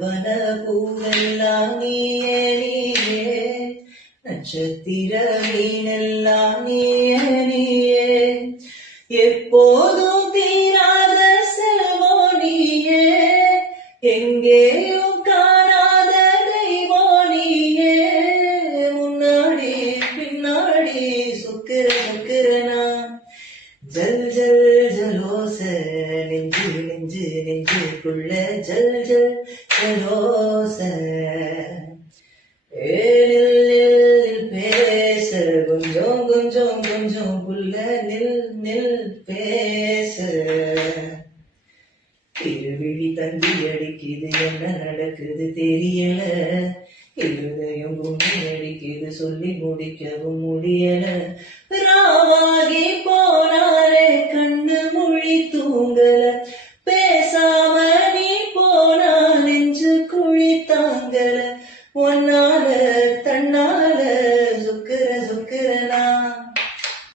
நந்தவன பூவெல்லாம் நீயே நீயே, நட்சத்திர மீனெல்லாம் நீயே நீயே, எப்போதும் தீராத செல்வம் நீயே, எங்கேயும் காணாத தெய்வம் நீயே, முன்னாடி பின்னாடி சுக்கிர சுக்கிரனா, ஜல் ஜல் ஜலோச நெஞ்சு நெஞ்சு நெஞ்சுக்குள்ள ஜல் ஜல் ஜலோச, நில் பேச கொஞ்சம் கொஞ்சம் கொஞ்சம் புள்ள நில் நில் பேச, திருவிழி தந்தி அடிக்குது என்ன நடக்குது தெரியல, இருதயம் கும்பி அடிக்குது சொல்லி முடிக்கவும் முடியல, ராவாகி போனாலே கண்ணு மொழி தூங்கல, பேசாம நீ போனா நெஞ்சு குழி தாங்கல, ஒன்னா